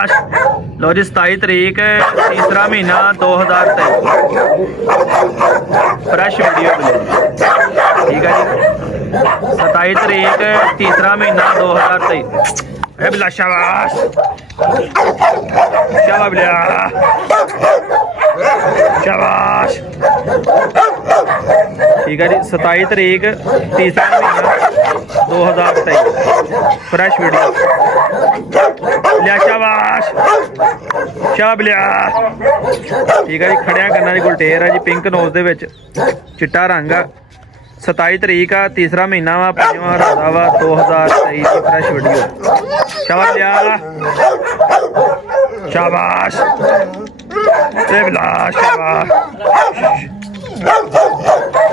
शाबाश। लो जी 27 तरीक तीसरा महीना 2023 फ्रैश वीडियो ठीक है जी। 27 तरीक तीसरा महीना 2023 बिला शाबाश शाबाश बिलिया शाबाश ठीक है जी। 27 तरीक तीसरा महीना 2023 फ्रैश वीडियो लिया शाबाश शाबाश बिलिया ठीक है जी। खड़िया करना जी गुलटेर है जी पिंक नोज दे विच चिट्टा रंग आ। 27 तरीक आ तीसरा महीना वा 5वां राजा वा 2023 की फ्रैश वीडियो शाबाश लिया शाबाश बिला शाबाश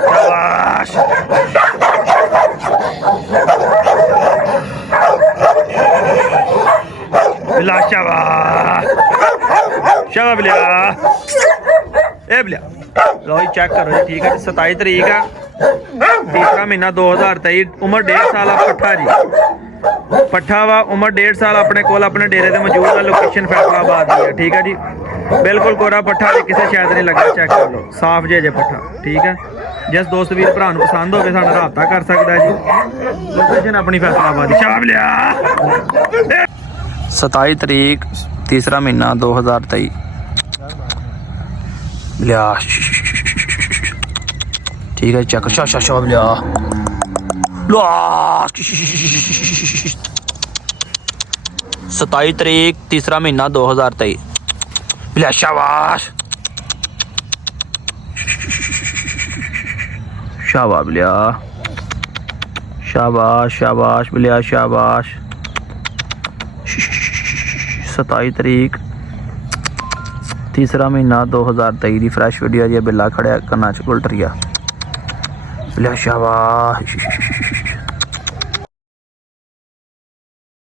शाबाश बिला शाबाश शाबाश बिलिया ए बिलिया लो जी चेक करो जी ठीक है जी। 27 तरीक है तीसरा महीना 2023 उम्र 1.5 साल पट्ठा जी पट्ठा वा उम्र 1.5 साल अपने कोल अपने डेरे से मौजूद है। लोकेशन फैसलाबाद की है ठीक है जी। बिल्कुल कोरा पट्ठा किसी शायद नहीं लगा चेक कर लो साफ जे पट्ठा ठीक है। जिस दोस्त वीर भरा पसंद हो साडा राबता कर सकता है जी। लोकेशन अपनी फैसलाबाद शाबाश लिया 27 तरीक तीसरा महीना 2023 लिया ठीक है चेक शाबाश लिया 27 तरीक तीसरा महीना 2023 लिया शाबाश शाबाश बिलिया शाबाश शाबाश बिलिया शाबाश 27 तरीक तीसरा महीना 2023 की फ्रैश वीडियो जी बिल्ला खड़िया कन्ना च उल्ट रही बिलिया शाबाश